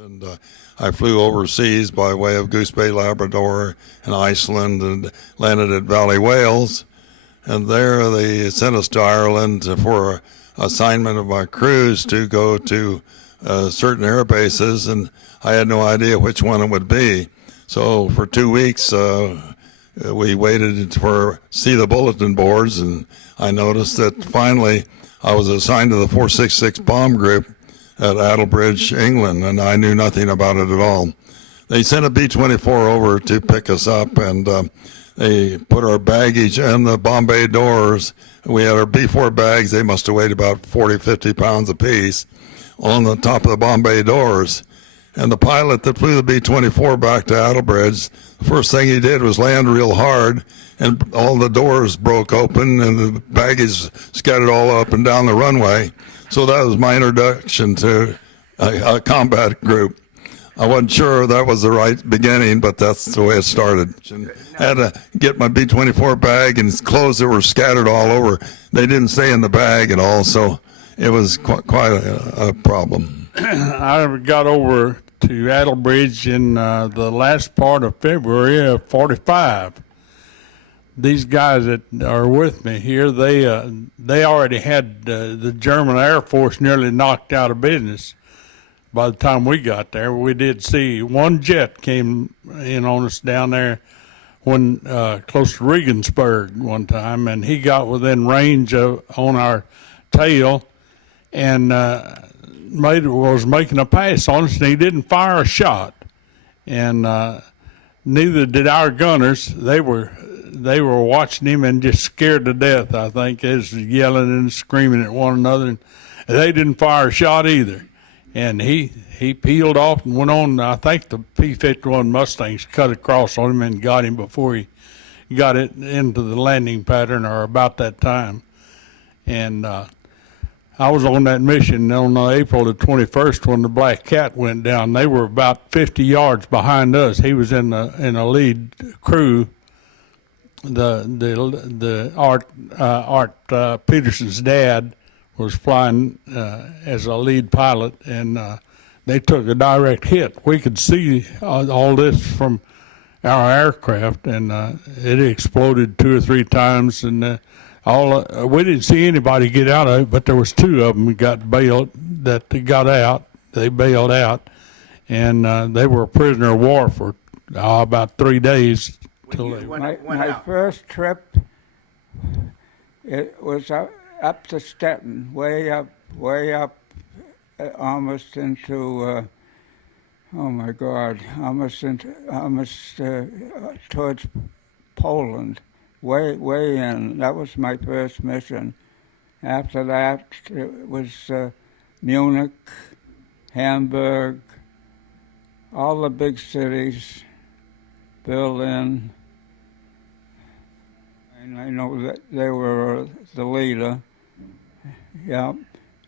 And I flew overseas by way of Goose Bay, Labrador, and Iceland, and landed at Valley, Wales. And there they sent us to Ireland for assignment of my cruise to go to certain air bases, and I had no idea which one it would be. So for 2 weeks, we waited for see the bulletin boards, and I noticed that finally I was assigned to the 466 Bomb Group at Attlebridge, England, and I knew nothing about it at all. They sent a B-24 over to pick us up, and they put our baggage in the bomb bay doors. We had our B-4 bags. They must have weighed about 40, 50 pounds apiece on the top of the bomb bay doors. And the pilot that flew the B-24 back to Attlebridge, the first thing he did was land real hard, and all the doors broke open, and the baggage scattered all up and down the runway. So that was my introduction to a combat group. I wasn't sure that was the right beginning, but that's the way it started. And I had to get my B-24 bag and clothes that were scattered all over. They didn't stay in the bag at all, so it was quite a problem. I got over to Attlebridge in the last part of February of '45. These guys that are with me here, they already had the German Air Force nearly knocked out of business by the time we got there. We did see one jet came in on us down there when close to Regensburg one time, and he got within range on our tail and was making a pass on us, and he didn't fire a shot. And neither did our gunners. They were watching him and just scared to death, I think. They was yelling and screaming at one another, and they didn't fire a shot either. And he peeled off and went on. I think the P-51 Mustangs cut across on him and got him before he got it into the landing pattern, or about that time. And I was on that mission on April the 21st when the Black Cat went down. They were about 50 yards behind us. He was in a lead crew. The Art Peterson's dad was flying as a lead pilot, and they took a direct hit. We could see all this from our aircraft, and it exploded 2 or 3 times, and we didn't see anybody get out of it, but there was 2 of them that got out. They bailed out, and they were a prisoner of war for about 3 days. My first trip, it was up to Stettin, way up, almost into, almost towards Poland, way in. That was my first mission. After that, it was Munich, Hamburg, all the big cities, Berlin. And I know that they were the leader. Yeah.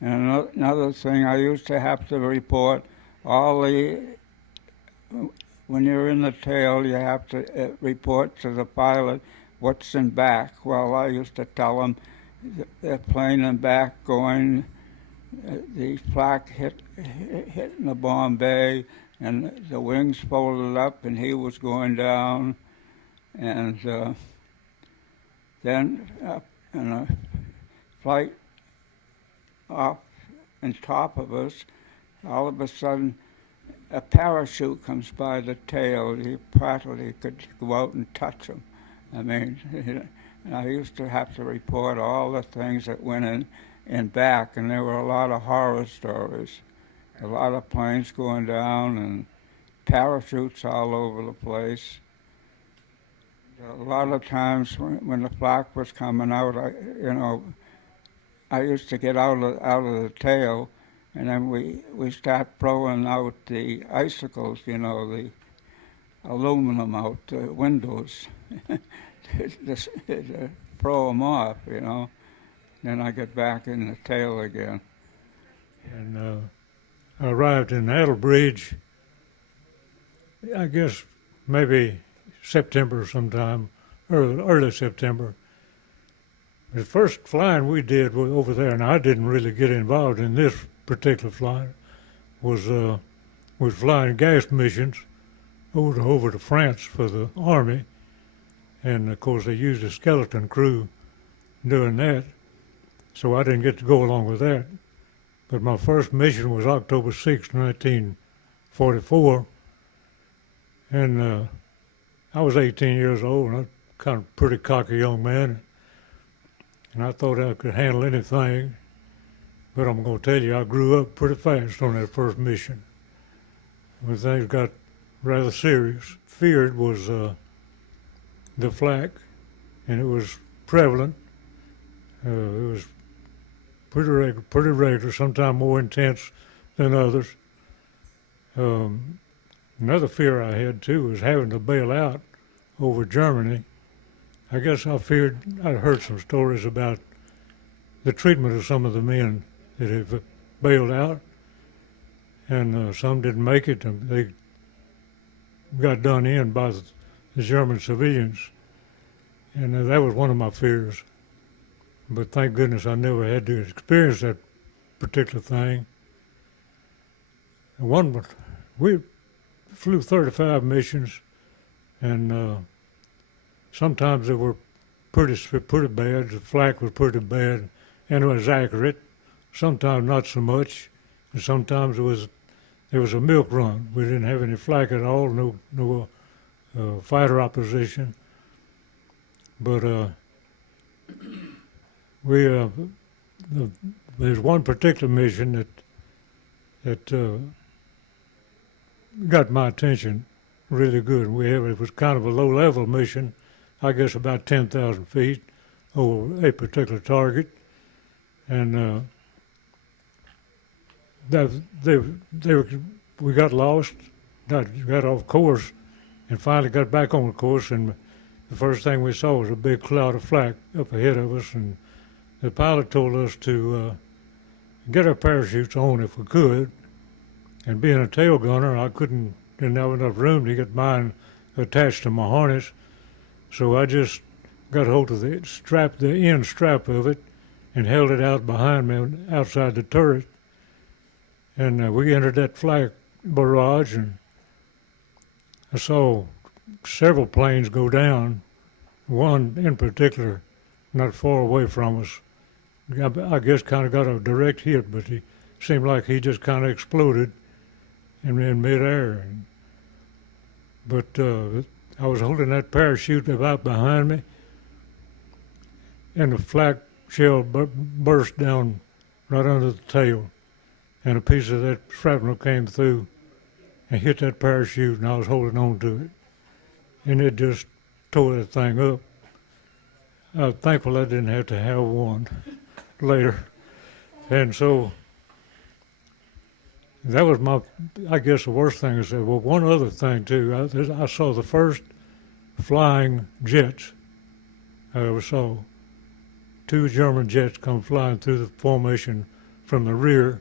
And another thing, I used to have to report when you're in the tail, you have to report to the pilot what's in back. Well, I used to tell them the plane in back going, the flak hitting the bomb bay, and the wings folded up, and he was going down, and then in a flight off on top of us, all of a sudden a parachute comes by the tail. He practically could go out and touch him. I mean, I used to have to report all the things that went in back, and there were a lot of horror stories. A lot of planes going down and parachutes all over the place. A lot of times when the flak was coming out, I used to get out of the tail, and then we start throwing out the icicles, the aluminum out the windows to throw them off, Then I get back in the tail again. And I arrived in Attlebridge, I guess maybe September sometime, early September. The first flying we did over there, and I didn't really get involved in this particular flight, was was flying gas missions over to France for the Army, and of course they used a skeleton crew doing that, so I didn't get to go along with that. But my first mission was October 6, 1944, and I was 18 years old, and I was kind of pretty cocky young man, and I thought I could handle anything. But I'm going to tell you, I grew up pretty fast on that first mission. When things got rather serious, feared was the flak, and it was prevalent. It was pretty regular, sometimes more intense than others. Another fear I had too was having to bail out over Germany. I guess I feared, I'd heard some stories about the treatment of some of the men that had bailed out, and some didn't make it. They got done in by the German civilians, and that was one of my fears. But thank goodness I never had to experience that particular thing. We flew 35 missions, and sometimes they were pretty bad. The flak was pretty bad, and it was accurate. Sometimes not so much, and sometimes there was a milk run. We didn't have any flak at all, no fighter opposition. But there's one particular mission that got my attention really good. It was kind of a low-level mission, I guess about 10,000 feet over a particular target, and we got lost, got off course, and finally got back on course, and the first thing we saw was a big cloud of flak up ahead of us, and the pilot told us to get our parachutes on if we could, and being a tail gunner, didn't have enough room to get mine attached to my harness, so I just got hold of the end strap of it, and held it out behind me outside the turret. And we entered that flak barrage, and I saw several planes go down, one in particular not far away from us. I guess kind of got a direct hit, but he seemed like he just kind of exploded in midair. But I was holding that parachute about behind me, and the flak shell burst down right under the tail, and a piece of that shrapnel came through and hit that parachute, and I was holding on to it, and it just tore that thing up. I was thankful I didn't have to have one later. And so that was I guess the worst thing I said. Well, one other thing too, I saw the first flying jets I ever saw. 2 German jets come flying through the formation from the rear,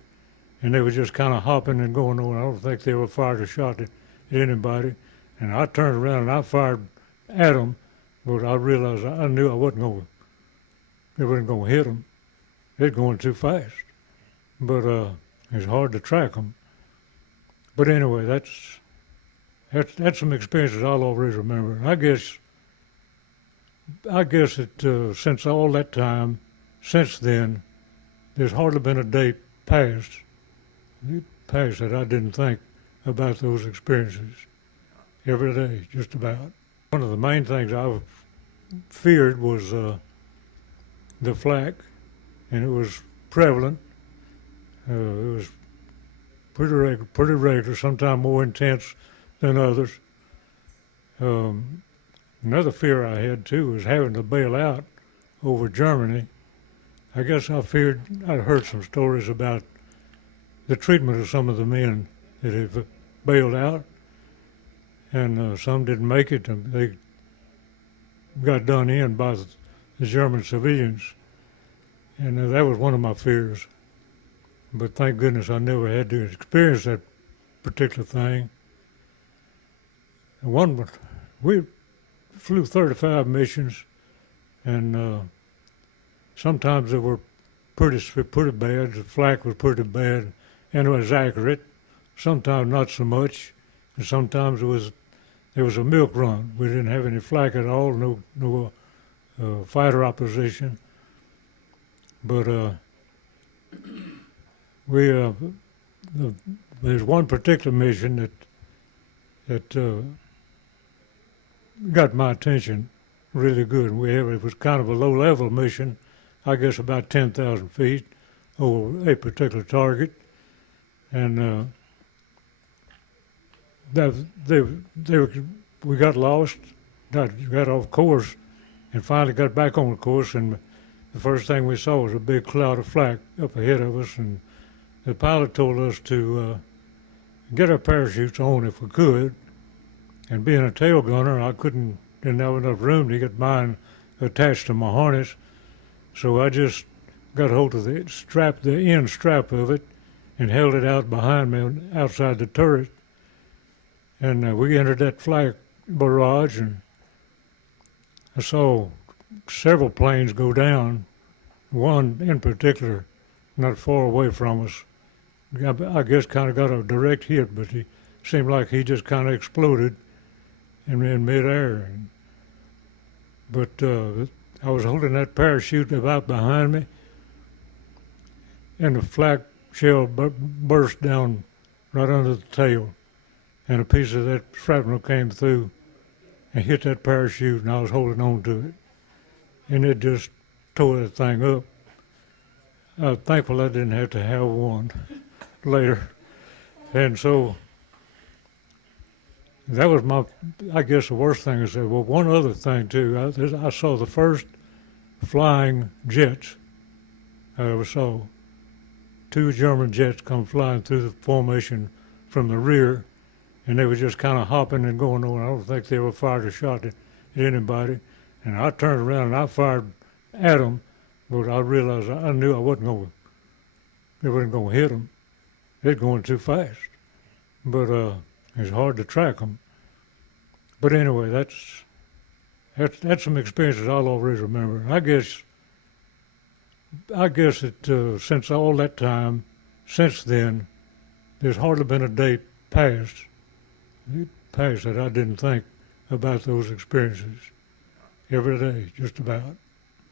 and they were just kind of hopping and going on. I don't think they ever fired a shot at anybody. And I turned around and I fired at them, but I realized I knew it wasn't going to hit them. They're going too fast. But it's hard to track them. But anyway, that's some experiences I'll always remember. And I guess that since all that time, since then, there's hardly been a day past that I didn't think about those experiences. Every day, just about. One of the main things I feared was the flak, and it was prevalent. It was pretty regular, sometimes more intense than others. Another fear I had too was having to bail out over Germany. I guess I feared, I'd heard some stories about the treatment of some of the men that had bailed out, and some didn't make it, and they got done in by the German civilians, and that was one of my fears. But thank goodness I never had to experience that particular thing. We flew 35 missions, and sometimes they were pretty bad. The flak was pretty bad, and it was accurate. sometimes not so much, and sometimes there was a milk run. We didn't have any flak at all, no fighter opposition. But there's one particular mission that got my attention really good. It was kind of a low-level mission, I guess about 10,000 feet over a particular target, and we got lost, got off course, and finally got back on the course. And the first thing we saw was a big cloud of flak up ahead of us, and the pilot told us to get our parachutes on if we could. And being a tail gunner, didn't have enough room to get mine attached to my harness, so I just got hold of the end strap of it, and held it out behind me outside the turret. And we entered that flak barrage, and I saw several planes go down. One in particular, not far away from us, I guess kind of got a direct hit, but he seemed like he just kind of exploded in midair. But I was holding that parachute about behind me, and the flak shell burst down right under the tail, and a piece of that shrapnel came through and hit that parachute, and I was holding on to it, and it just tore that thing up. I'm thankful I didn't have to have one later. And so that was I guess the worst thing I said. Well, one other thing too, I saw the first flying jets I ever saw. 2 German jets come flying through the formation from the rear, and they were just kind of hopping and going on. I don't think they ever fired a shot at anybody. And I turned around and I fired at them, but I realized I knew it wasn't going to hit them. They're going too fast. But it's hard to track them. But anyway, that's some experiences I'll always remember. I guess that since all that time, since then, there's hardly been a day past that I didn't think about those experiences. Every day, just about.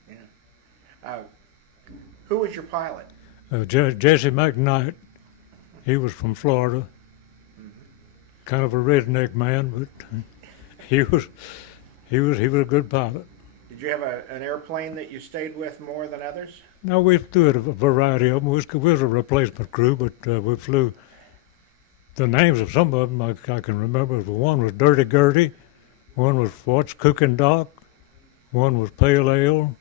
Yeah. Who was your pilot? Jesse McKnight, he was from Florida. Kind of a redneck man, but he was a good pilot. Did you have an airplane that you stayed with more than others? No, we flew at a variety of them. We was a replacement crew, but we flew. The names of some of them I can remember. One was Dirty Gertie, one was What's Cooking Doc, one was Pale Ale,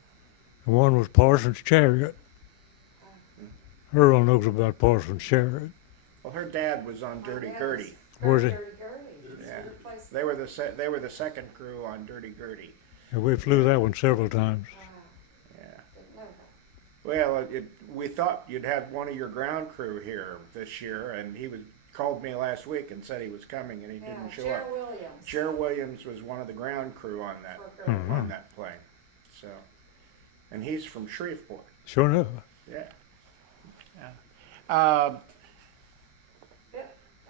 and one was Parson's Chariot. Earl knows about Parson's Chariot. Well, her dad was on Dirty Gertie. Where's he? Yeah. They were the second crew on Dirty Gertie. And we flew that one several times. Yeah. Well, we thought you'd have one of your ground crew here this year, and he called me last week and said he was coming, and he didn't show up. Chair Williams was one of the ground crew on that plane. So, and he's from Shreveport. Sure enough. Yeah. I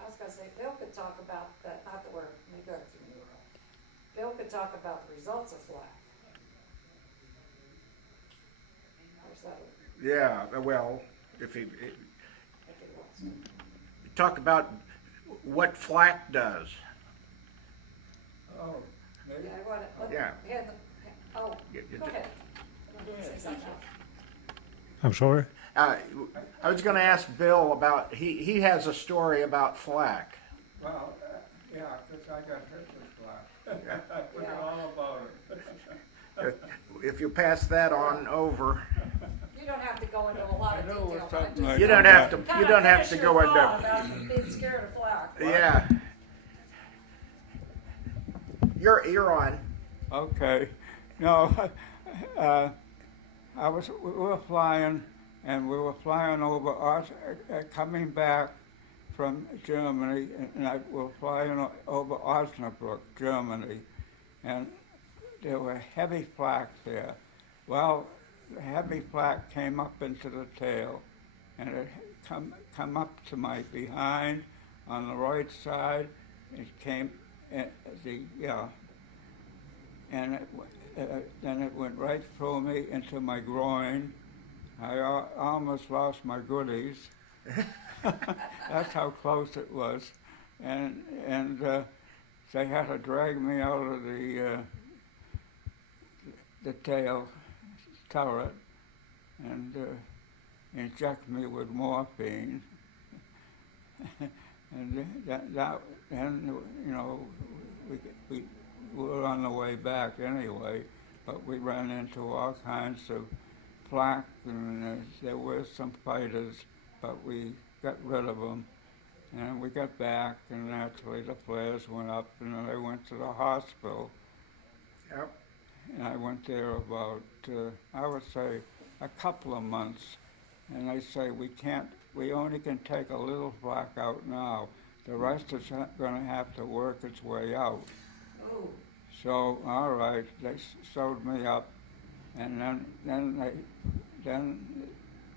was going to say, Bill could talk about that, not that we're neglecting you. Bill could talk about the results of flak. Yeah, well, if he wants. talk about what flak does. Oh, maybe. Yeah. Go ahead. I'm sorry? I was going to ask Bill about, he has a story about flak. Well, yeah, because I got hit with flak. I forgot all about it. If you pass that on over. You don't have to go into a lot of detail. You don't have to go into. About being scared of flak. Yeah. You're on. Okay. No, we were flying, and we were flying over coming back from Germany, and we were flying over Osnabrück, Germany, and there were heavy flak there. Well, the heavy flak came up into the tail, and it come up to my behind, on the right side. It came, and then it went right through me into my groin. I almost lost my goodies. That's how close it was, and they had to drag me out of the tail turret and inject me with morphine. And then you know, we were on the way back anyway, but we ran into all kinds of flak, and there were some fighters, but we got rid of them. And we got back, and naturally the flares went up, and then I went to the hospital. Yep. And I went there about, I would say, a couple of months. And they say, we only can take a little flak out now. The rest is going to have to work its way out. Oh. So, all right, they sewed me up, and then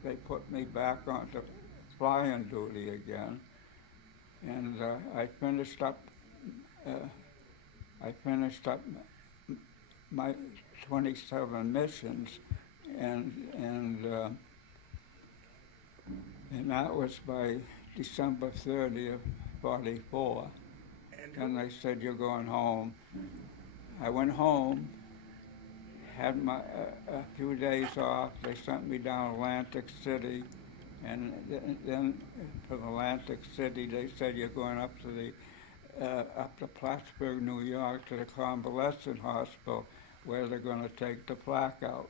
they put me back on to flying duty again. And I finished up my 27 missions, and that was by December 30th, 44. And they said, you're going home. I went home, had a few days off. They sent me down Atlantic City, and then from Atlantic City they said, you're going up to Plattsburgh, New York, to the convalescent hospital, where they're going to take the flak out.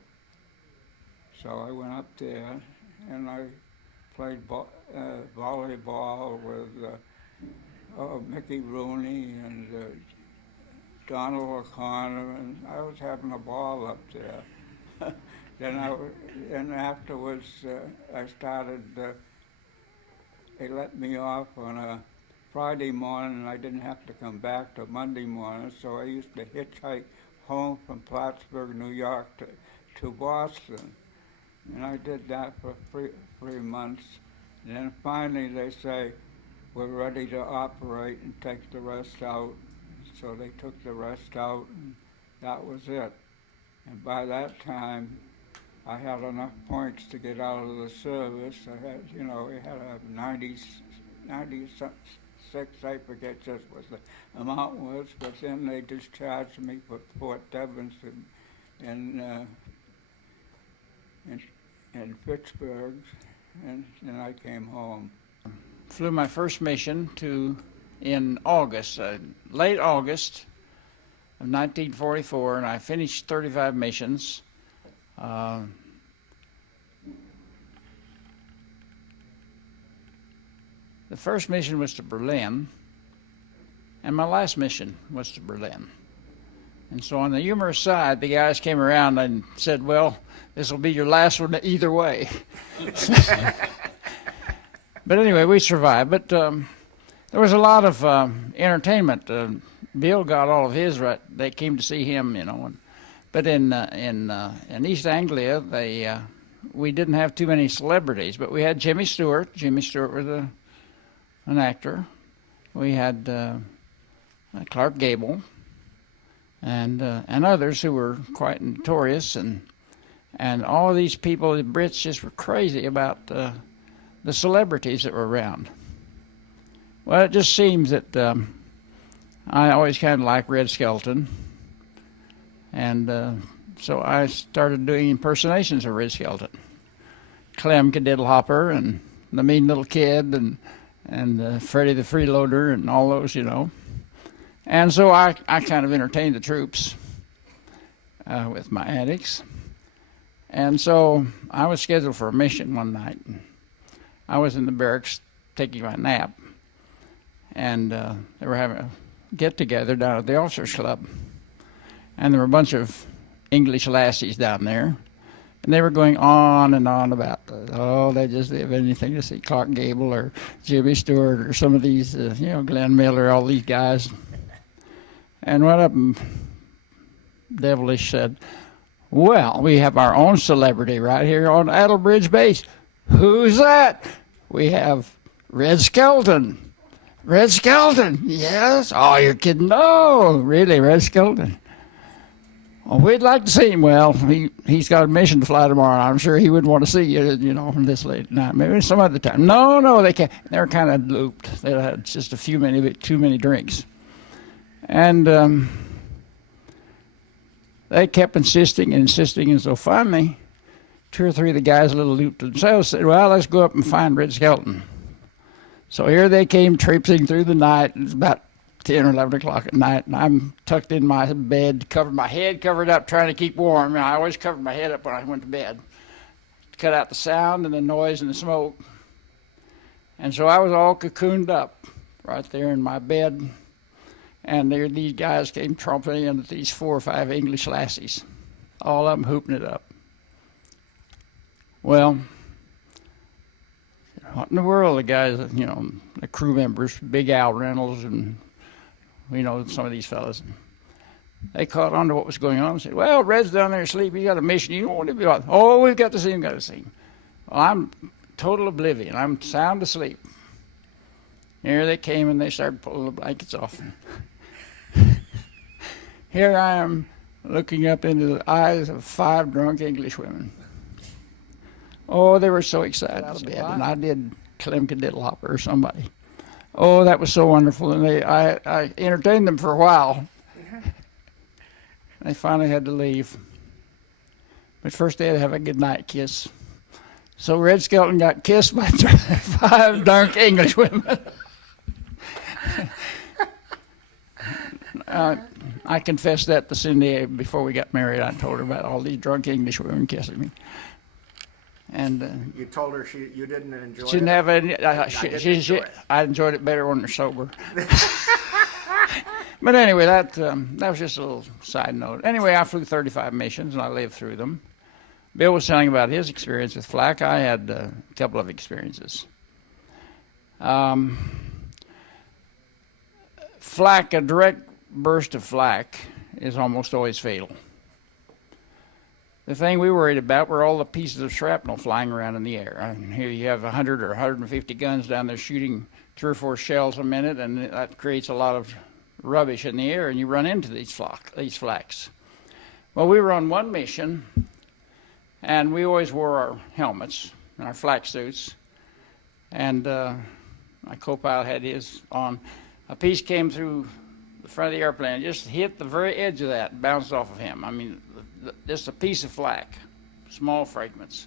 So I went up there, and I played volleyball with Mickey Rooney and Donald O'Connor, and I was having a ball up there. Then afterwards, I started, they let me off on a Friday morning, and I didn't have to come back till Monday morning, so I used to hitchhike home from Plattsburgh, New York to Boston. And I did that for three months. And then finally they say, we're ready to operate and take the rest out. So they took the rest out, and that was it. And by that time, I had enough points to get out of the service. I had, you know, we had a 96, I forget just what the amount was, but then they discharged me for Fort Devens in Pittsburgh, and then I came home. Flew my first mission in August, late August of 1944, and I finished 35 missions. The first mission was to Berlin, and my last mission was to Berlin. And so on the humorous side, the guys came around and said, well, this will be your last one either way. But anyway, we survived. But there was a lot of entertainment. Bill got all of his right. They came to see him, you know. But in East Anglia, we didn't have too many celebrities. But we had Jimmy Stewart. Jimmy Stewart was an actor. We had Clark Gable, and others who were quite notorious, and all of these people, the Brits, just were crazy about the celebrities that were around. Well, it just seems that I always kind of liked Red Skelton, and so I started doing impersonations of Red Skelton, Clem Cadiddlehopper, and the Mean Little Kid, and Freddie the Freeloader, and all those, you know. And so I kind of entertained the troops with my antics. And so I was scheduled for a mission one night. I was in the barracks taking my nap, and they were having a get-together down at the Officers Club. And there were a bunch of English lassies down there, and they were going on and on about, they just have anything to see Clark Gable or Jimmy Stewart or some of these, Glenn Miller, all these guys. And one of them, devilish, said, well, we have our own celebrity right here on Attlebridge Base. Who's that? We have Red Skelton. Red Skeleton, yes. Oh, you're kidding. No, really, Red Skeleton. Well, we'd like to see him. Well, he's got a mission to fly tomorrow. I'm sure he wouldn't want to see you, this late at night. Maybe some other time. No, they can't. They're kind of looped. They had just too many drinks. And they kept insisting, and so finally, 2 or 3 of the guys, a little looped themselves, said, well, let's go up and find Red Skeleton. So here they came traipsing through the night. It was about 10 or 11 o'clock at night, and I'm tucked in my bed, my head covered up, trying to keep warm. And I always covered my head up when I went to bed to cut out the sound and the noise and the smoke. And so I was all cocooned up right there in my bed, and there these guys came trumpeting in, these 4 or 5 English lassies, all of them hooping it up. Well, what in the world, the guys, the crew members, Big Al Reynolds, and we know some of these fellas, they caught on to what was going on and said, well, Red's down there asleep. He got a mission. You don't want to be on. Oh, we've got to see him, Well, I'm total oblivion. I'm sound asleep. Here they came, and they started pulling the blankets off. Here I am looking up into the eyes of 5 drunk English women. Oh, they were so excited out of bed, and I did Clem Diddlehopper or somebody. Oh, that was so wonderful, and I entertained them for a while. They finally had to leave. But first they had to have a goodnight kiss. So Red Skeleton got kissed by 5 drunk English women. I confessed that to Cindy before we got married. I told her about all these drunk English women kissing me. And You told her you didn't enjoy she didn't it? have any. enjoy it. I enjoyed it better when they're sober. But anyway, that was just a little side note. Anyway, I flew 35 missions, and I lived through them. Bill was telling about his experience with flak. I had a couple of experiences. Flak, a direct burst of flak is almost always fatal. The thing we worried about were all the pieces of shrapnel flying around in the air. And here you have 100 or 150 guns down there shooting 3 or 4 shells a minute, and that creates a lot of rubbish in the air, and you run into these flaks. Well, we were on one mission, and we always wore our helmets and our flak suits, and my co-pilot had his on. A piece came through the front of the airplane and just hit the very edge of that and bounced off of him. I mean, just a piece of flak, small fragments,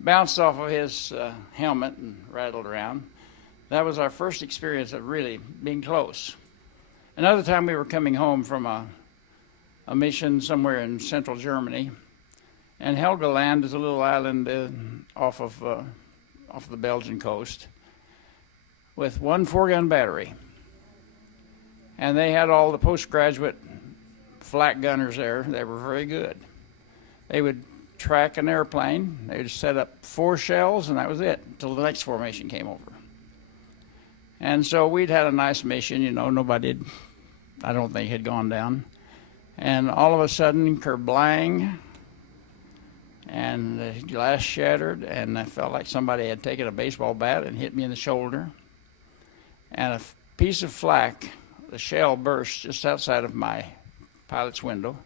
bounced off of his helmet and rattled around. That was our first experience of really being close. Another time we were coming home from a mission somewhere in central Germany, and Helgoland is a little island off of the Belgian coast with 1 4-gun battery. And they had all the postgraduate flak gunners there. They were very good. They would track an airplane. They would set up 4 shells, and that was it until the next formation came over. And so we'd had a nice mission, nobody I don't think had gone down. And all of a sudden, kerblang, and the glass shattered, and I felt like somebody had taken a baseball bat and hit me in the shoulder. And a piece of flak, the shell burst just outside of my pilot's window.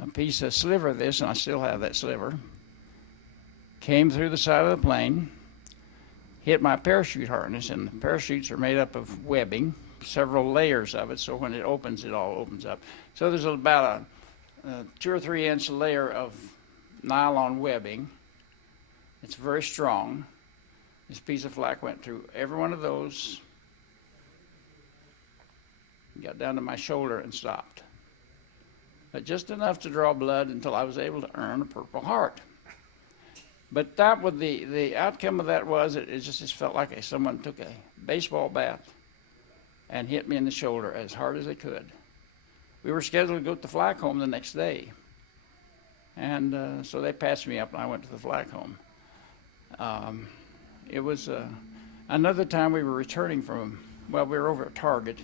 A sliver of this, and I still have that sliver, came through the side of the plane, hit my parachute harness, and the parachutes are made up of webbing, several layers of it, so when it opens, it all opens up. So there's about a 2 or 3 inch layer of nylon webbing. It's very strong. This piece of flak went through every one of those, got down to my shoulder and stopped. But just enough to draw blood until I was able to earn a Purple Heart. But that was the outcome of that was it just felt like someone took a baseball bat and hit me in the shoulder as hard as they could. We were scheduled to go to the flak home the next day. And so they patched me up and I went to the flak home. It was another time we were returning we were over at Target,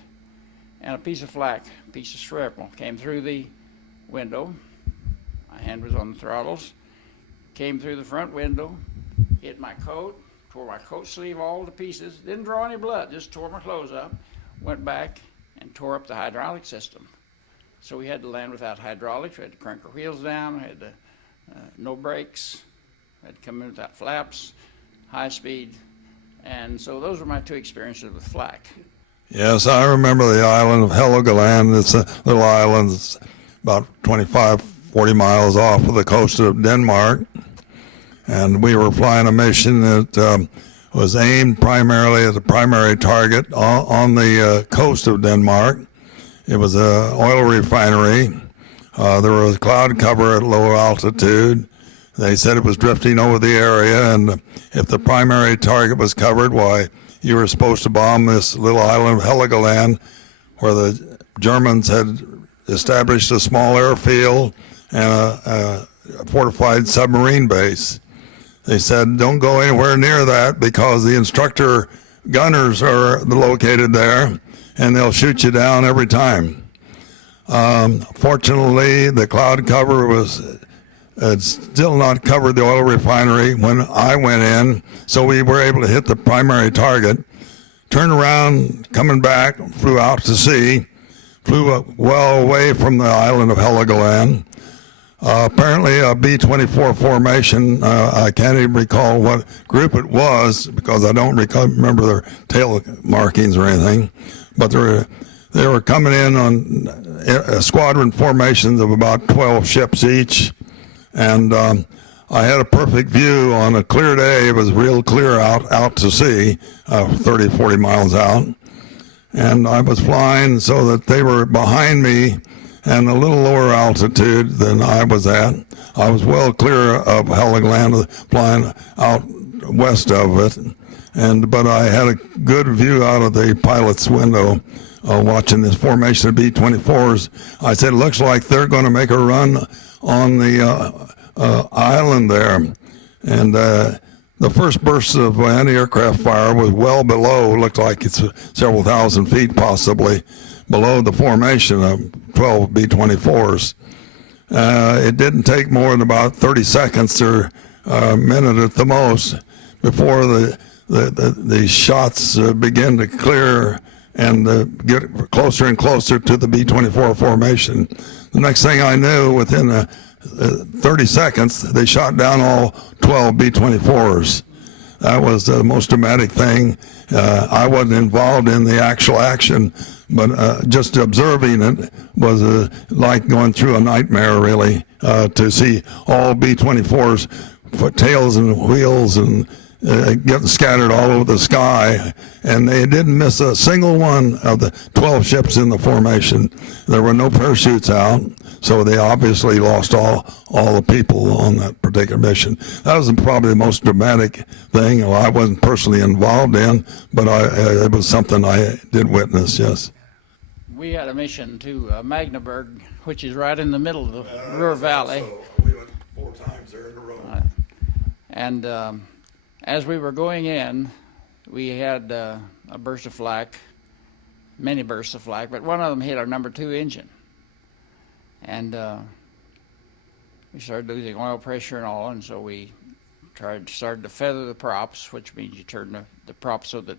and a piece of shrapnel came through the window. My hand was on the throttles. Came through the front window, hit my coat, tore my coat sleeve all to pieces, didn't draw any blood, just tore my clothes up, went back and tore up the hydraulic system. So we had to land without hydraulics, we had to crank our wheels down, we had to, no brakes, we had to come in without flaps, high speed, and so those were my two experiences with flak. Yes, I remember the island of Helgoland. It's a little island that's about 25, 40 miles off of the coast of Denmark. And we were flying a mission that was aimed primarily at the primary target on the coast of Denmark. It was an oil refinery. There was cloud cover at low altitude. They said it was drifting over the area, and if the primary target was covered, why, you were supposed to bomb this little island of Helgoland, where the Germans had established a small airfield and a fortified submarine base. They said, don't go anywhere near that because the instructor gunners are located there, and they'll shoot you down every time. Fortunately, the cloud cover had still not covered the oil refinery when I went in, so we were able to hit the primary target, turned around, coming back, flew out to sea, flew well away from the island of Helgoland. Apparently a B-24 formation, I can't even recall what group it was because I don't remember their tail markings or anything, but they were coming in on a squadron formations of about 12 ships each, and I had a perfect view on a clear day. It was real clear out to sea, 30, 40 miles out, and I was flying so that they were behind me and a little lower altitude than I was at. I was well clear of Helgoland, flying out west of it, but I had a good view out of the pilot's window watching this formation of B-24s. I said, it looks like they're going to make a run on the island there. And the first burst of anti-aircraft fire was well below, looked like it's several thousand feet possibly, below the formation of 12 B-24s. It didn't take more than about 30 seconds or a minute at the most before the shots began to clear and get closer and closer to the B-24 formation. The next thing I knew, within 30 seconds, they shot down all 12 B-24s. That was the most dramatic thing. I wasn't involved in the actual action, but just observing it was like going through a nightmare, really, to see all B-24s, tails and wheels and getting scattered all over the sky, and they didn't miss a single one of the 12 ships in the formation. There were no parachutes out, so they obviously lost all the people on that particular mission. That was probably the most dramatic thing. Well, I wasn't personally involved in, but it was something I did witness, yes. We had a mission to Magdeburg, which is right in the middle of the Ruhr Valley. So we went 4 times there in a row. And as we were going in, we had a burst of flak, many bursts of flak, but one of them hit our number 2 engine. And we started losing oil pressure and all, and so we started to feather the props, which means you turn the prop so that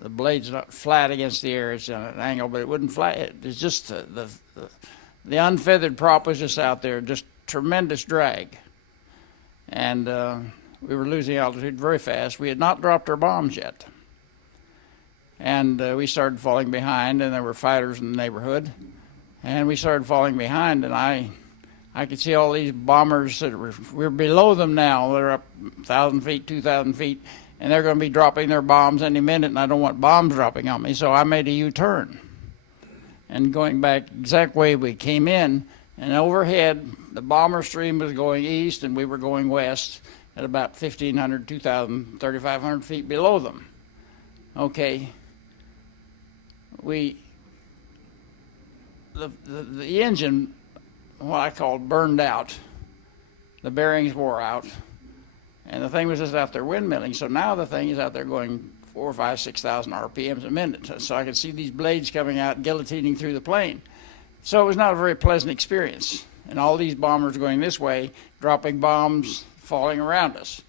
the blade's not flat against the air, it's on an angle, but it wouldn't flat. It's just the unfeathered prop was just out there, just tremendous drag. And we were losing altitude very fast. We had not dropped our bombs yet. And we started falling behind, and there were fighters in the neighborhood. And we started falling behind, and I could see all these bombers that we're below them now. They're up 1,000 feet, 2,000 feet, and they're going to be dropping their bombs any minute, and I don't want bombs dropping on me. So I made a U-turn. And going back exact way we came in, and overhead, the bomber stream was going east, and we were going west at about 1,500, 2,000, 3,500 feet below them. Okay. The engine, what I call burned out. The bearings wore out, and the thing was just out there windmilling. So now the thing is out there going 4,000, 5,000, 6,000 RPMs a minute. So I could see these blades coming out, guillotining through the plane. So it was not a very pleasant experience. And all these bombers going this way, dropping bombs, falling around us.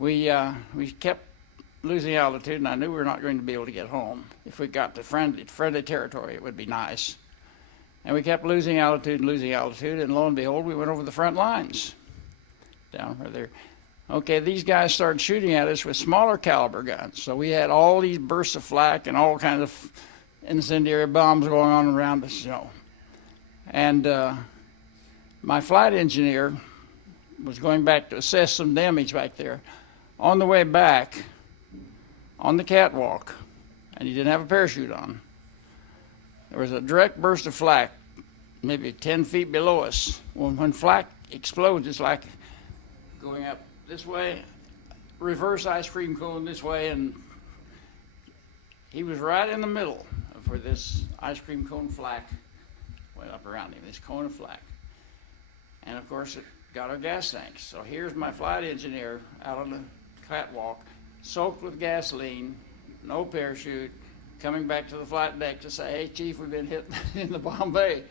we kept losing altitude, and I knew we were not going to be able to get home. If we got to friendly territory, it would be nice. And we kept losing altitude, and lo and behold, we went over the front lines down where they're. Okay, these guys started shooting at us with smaller caliber guns. So we had all these bursts of flak and all kinds of incendiary bombs going on around us, you know. And my flight engineer was going back to assess some damage back there. On the way back, on the catwalk, and he didn't have a parachute on, there was a direct burst of flak, maybe 10 feet below us. When flak explodes, it's like going up this way, reverse ice cream cone this way, and he was right in the middle of where this ice cream cone flak went up around him, this cone of flak. And of course, it got our gas tanks. So here's my flight engineer out on the catwalk, soaked with gasoline, no parachute, coming back to the flight deck to say, "Hey, Chief, we've been hit in the bomb bay."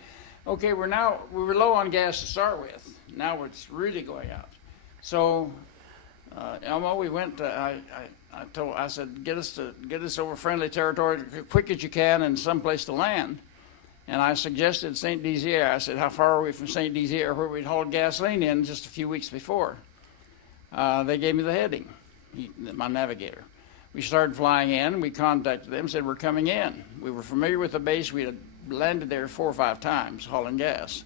Okay, we were low on gas to start with. Now it's really going out. So, Elmo, we went. I said, get us over friendly territory as quick as you can and someplace to land. And I suggested St. Dizier. I said, how far are we from St. Dizier, where we'd hauled gasoline in just a few weeks before? They gave me the heading, my navigator. We started flying in. We contacted them, said we're coming in. We were familiar with the base. We had landed there 4 or 5 times hauling gas.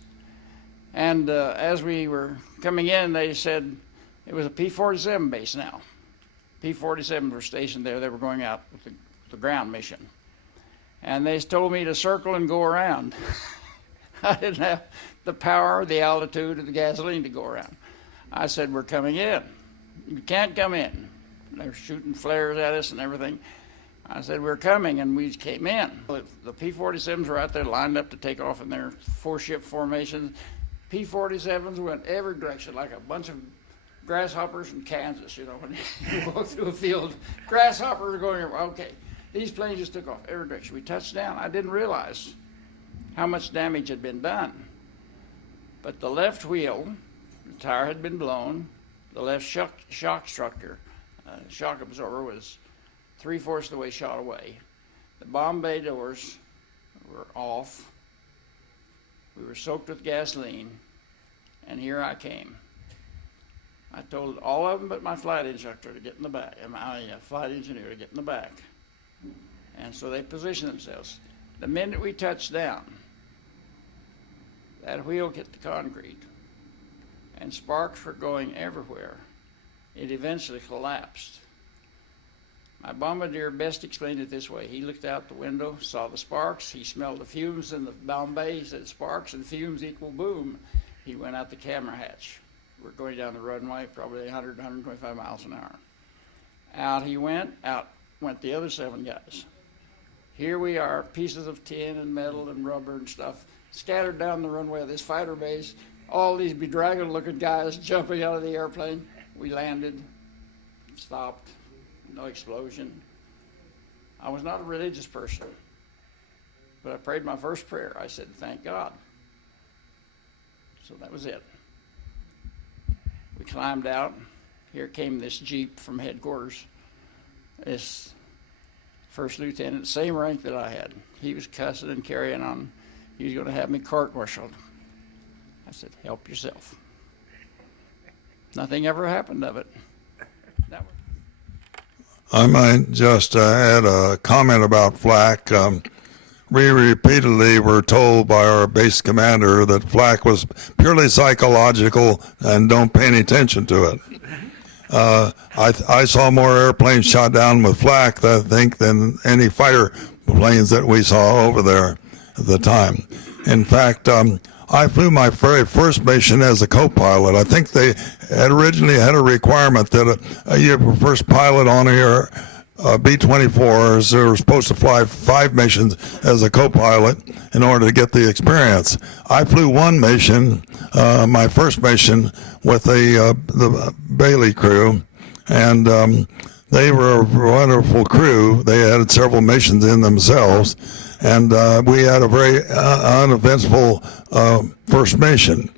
And as we were coming in, they said it was a P-47 base now. P-47s were stationed there. They were going out with the ground mission. And they told me to circle and go around. I didn't have the power, the altitude, or the gasoline to go around. I said, we're coming in. You can't come in. They were shooting flares at us and everything. I said, we're coming, and we came in. The P-47s were out there lined up to take off in their 4-ship formations. P-47s went every direction, like a bunch of grasshoppers in Kansas, you know, when you walk through a field. Grasshoppers are going everywhere. Okay, these planes just took off every direction. We touched down. I didn't realize how much damage had been done. But the left wheel, the tire had been blown. The left shock structure, shock absorber, was 3/4 of the way shot away. The bomb bay doors were off. We were soaked with gasoline, and here I came. I told all of them but my flight instructor to get in the back, and my flight engineer to get in the back. And so they positioned themselves. The minute we touched down, that wheel hit the concrete, and sparks were going everywhere. It eventually collapsed. My bombardier best explained it this way. He looked out the window, saw the sparks. He smelled the fumes in the bomb bay. He said, sparks and fumes equal boom. He went out the camera hatch. We're going down the runway, probably 100, 125 miles an hour. Out he went, out went the other 7 guys. Here we are, pieces of tin and metal and rubber and stuff, scattered down the runway of this fighter base. All these bedraggled-looking guys jumping out of the airplane. We landed, stopped, no explosion. I was not a religious person, but I prayed my first prayer. I said, thank God. So that was it. We climbed out. Here came this Jeep from headquarters. This first lieutenant, same rank that I had. He was cussing and carrying on. He was going to have me court-martialed. I said, help yourself. Nothing ever happened of it. I might just add a comment about flak. We repeatedly were told by our base commander that flak was purely psychological and don't pay any attention to it. I saw more airplanes shot down with flak, I think, than any fighter planes that we saw over there at the time. In fact, I flew my very first mission as a co-pilot. I think they had originally had a requirement that you were first pilot on your B-24s. They were supposed to fly 5 missions as a co-pilot in order to get the experience. I flew 1 mission, my first mission, with the Bailey crew, and they were a wonderful crew. They had several missions in themselves, and we had a very uneventful first mission.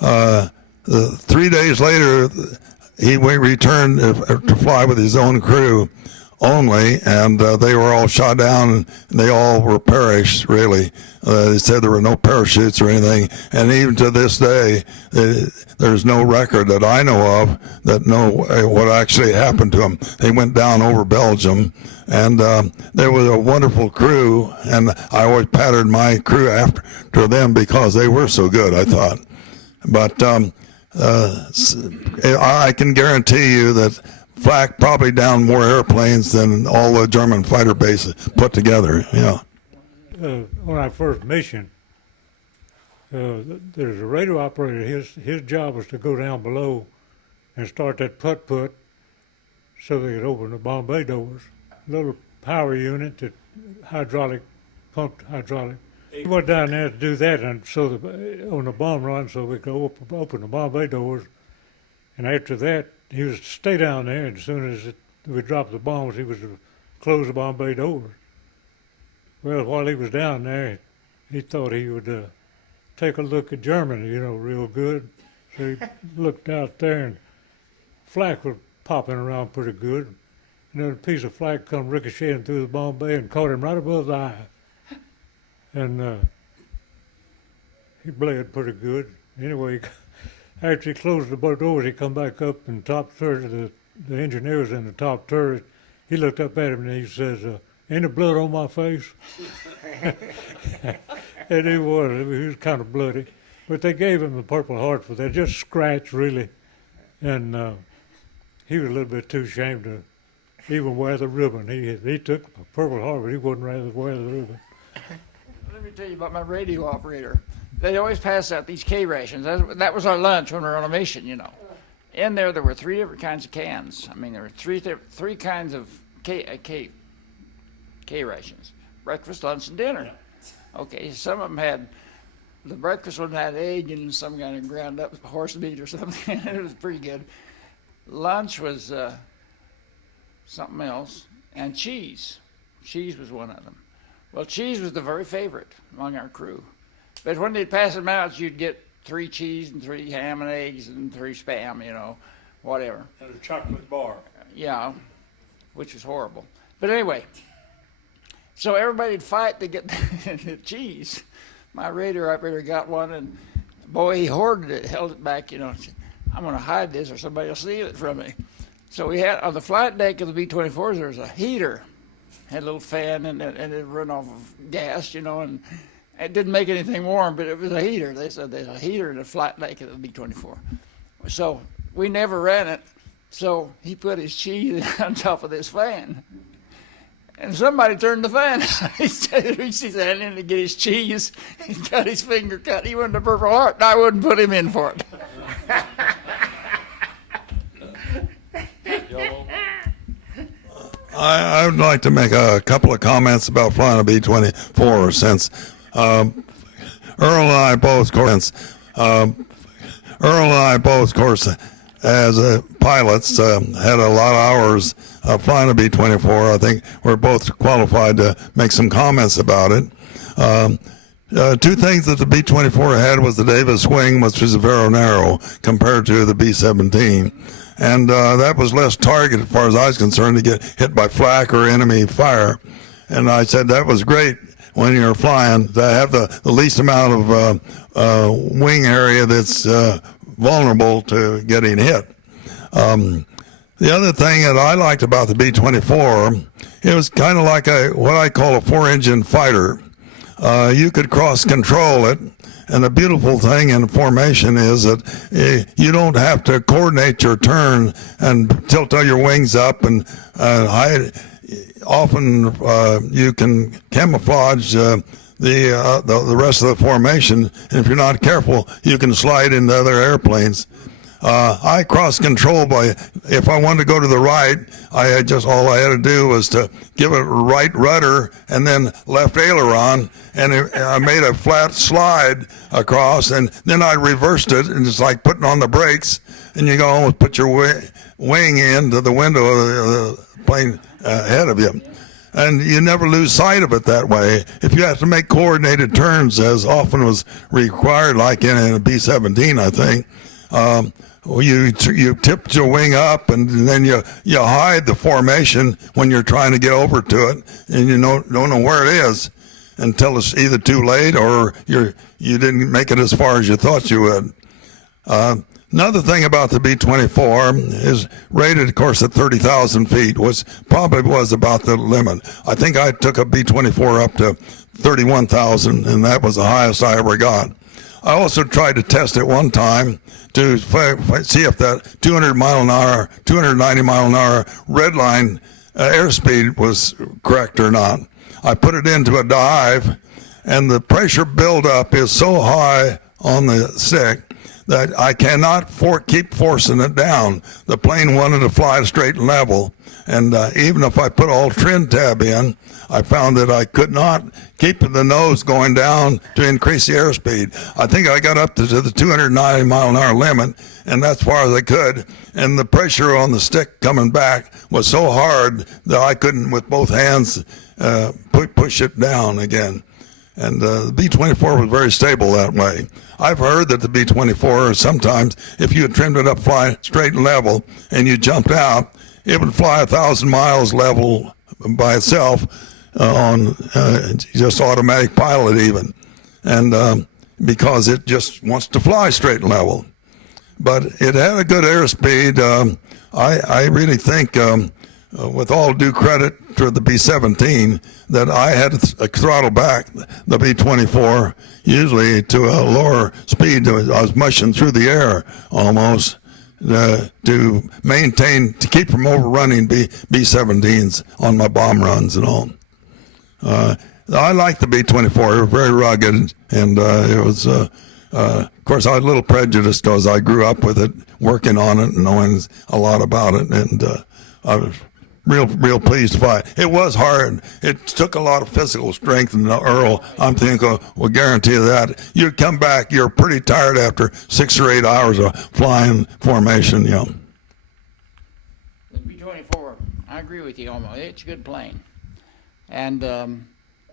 3 days later, he returned to fly with his own crew only, and they were all shot down, and they all were perished, really. They said there were no parachutes or anything, and even to this day, there's no record that I know of that know what actually happened to them. They went down over Belgium, and there was a wonderful crew, and I always patterned my crew after them because they were so good, I thought. But I can guarantee you that flak probably downed more airplanes than all the German fighter bases put together. Yeah. On our first mission, there's a radio operator. His job was to go down below and start that putt-putt so they could open the bomb bay doors. Little power unit that pumped hydraulic. He went down there to do that, and so on the bomb run, so we could open the bomb bay doors. And after that, he was to stay down there, and as soon as we dropped the bombs, he was to close the bomb bay doors. Well, while he was down there, he thought he would take a look at Germany, real good. So he looked out there, and flak was popping around pretty good. And then a piece of flak come ricocheting through the bomb bay and caught him right above the eye. And he bled pretty good. Anyway, after he closed the doors, he come back up in the top turret. The engineer was in the top turret. He looked up at him and he says, "Any blood on my face?" And he was kind of bloody. But they gave him the Purple Heart for that, just scratch really. And he was a little bit too ashamed to even wear the ribbon. He took the Purple Heart, but he wouldn't rather wear the ribbon. Let me tell you about my radio operator. They always pass out these K rations. That was our lunch when we were on a mission, In there were 3 different kinds of cans. I mean, there were three kinds of K rations: breakfast, lunch, and dinner. Okay, some of them had, the breakfast one had egg and some kind of ground up horse meat or something. It was pretty good. Lunch was something else, and cheese. Cheese was one of them. Well, cheese was the very favorite among our crew. But when they'd pass them out, you'd get 3 cheese and 3 ham and eggs and 3 spam, whatever. And a chocolate bar. Yeah, which was horrible. But anyway, so everybody'd fight to get the cheese. My radio operator got one, and boy, he hoarded it, held it back, I'm going to hide this or somebody will steal it from me. So we had, on the flight deck of the B-24s, there was a heater. Had a little fan, and it run off of gas, and it didn't make anything warm, but it was a heater. They said there's a heater in the flight deck of the B-24. So we never ran it, so he put his cheese on top of this fan. And somebody turned the fan on. He reached his hand in to get his cheese. He got his finger cut. He went to Purple Heart, and I wouldn't put him in for it. I would like to make a couple of comments about flying a B-24 since Earl and I both, of course, as pilots, had a lot of hours flying a B-24. I think we're both qualified to make some comments about it. 2 things that the B-24 had was the Davis wing, which was very narrow compared to the B-17. And that was less target, as far as I was concerned, to get hit by flak or enemy fire. And I said that was great when you're flying to have the least amount of wing area that's vulnerable to getting hit. The other thing that I liked about the B-24, it was kind of like what I call a 4-engine fighter. You could cross-control it. And the beautiful thing in formation is that you don't have to coordinate your turn and tilt all your wings up and hide. Often you can camouflage the rest of the formation, and if you're not careful, you can slide into other airplanes. I cross control by, if I wanted to go to the right, all I had to do was to give it right rudder and then left aileron, and I made a flat slide across, and then I reversed it, and it's like putting on the brakes, and you go almost put your wing into the window of the plane ahead of you. And you never lose sight of it that way. If you have to make coordinated turns, as often was required, like in a B-17, I think, You tip your wing up, and then you hide the formation when you're trying to get over to it, and you don't know where it is until it's either too late or you didn't make it as far as you thought you would. Another thing about the B-24 is rated, of course, at 30,000 feet, which probably was about the limit. I think I took a B-24 up to 31,000, and that was the highest I ever got. I also tried to test it one time to see if that 290 mile an hour red line airspeed was correct or not. I put it into a dive, and the pressure buildup is so high on the stick that I cannot keep forcing it down. The plane wanted to fly straight and level, and even if I put all trim tab in, I found that I could not keep the nose going down to increase the airspeed. I think I got up to the 290 mile an hour limit, and that's as far as I could. And the pressure on the stick coming back was so hard that I couldn't, with both hands, push it down again. And the B-24 was very stable that way. I've heard that the B-24, sometimes, if you had trimmed it up flying straight and level and you jumped out, it would fly 1,000 miles level by itself on just automatic pilot even. And because it just wants to fly straight and level. But it had a good airspeed. I really think, with all due credit to the B-17, that I had to throttle back the B-24 usually to a lower speed. I was mushing through the air almost to maintain, to keep from overrunning B-17s on my bomb runs and all. I liked the B-24. It was very rugged, and it was, of course, I was a little prejudiced because I grew up with it, working on it and knowing a lot about it, and I was real pleased to fly. It was hard. It took a lot of physical strength, and Earl, I'm thinking, will guarantee you that. You come back, you're pretty tired after 6 or 8 hours of flying formation, you know. The B-24, I agree with you almost. It's a good plane. And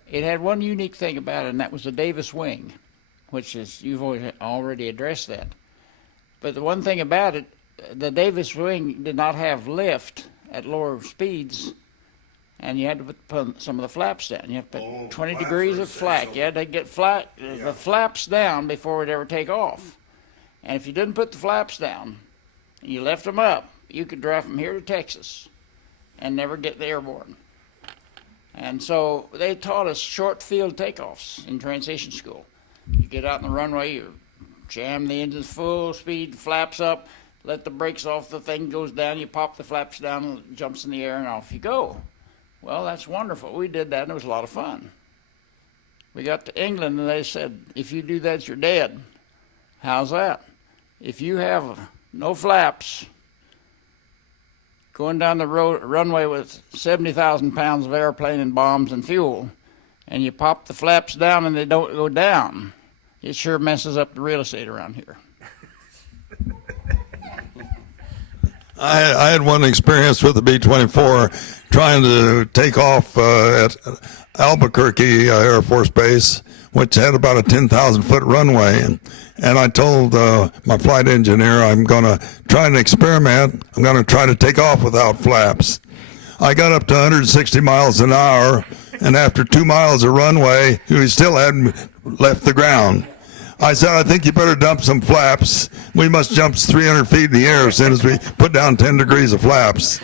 it had one unique thing about it, and that was the Davis wing, which is, you've already addressed that. But the one thing about it, the Davis wing did not have lift at lower speeds, and you had to put some of the flaps down. You have to put 20 degrees of flak. You had to get the flaps down before it would ever take off. And if you didn't put the flaps down, and you left them up, you could drive from here to Texas and never get the airborne. And so they taught us short field takeoffs in transition school. You get out on the runway, you jam the engines full speed, flaps up, let the brakes off, the thing goes down, you pop the flaps down, and it jumps in the air, and off you go. Well, that's wonderful. We did that, and it was a lot of fun. We got to England, and they said, if you do that, you're dead. How's that? If you have no flaps, going down the runway with 70,000 pounds of airplane and bombs and fuel, and you pop the flaps down and they don't go down, it sure messes up the real estate around here. I had one experience with the B-24 trying to take off at Albuquerque Air Force Base, which had about a 10,000-foot runway. And I told my flight engineer, I'm going to try an experiment. I'm going to try to take off without flaps. I got up to 160 miles an hour, and after 2 miles of runway, we still hadn't left the ground. I said, I think you better dump some flaps. We must jump 300 feet in the air as soon as we put down 10 degrees of flaps.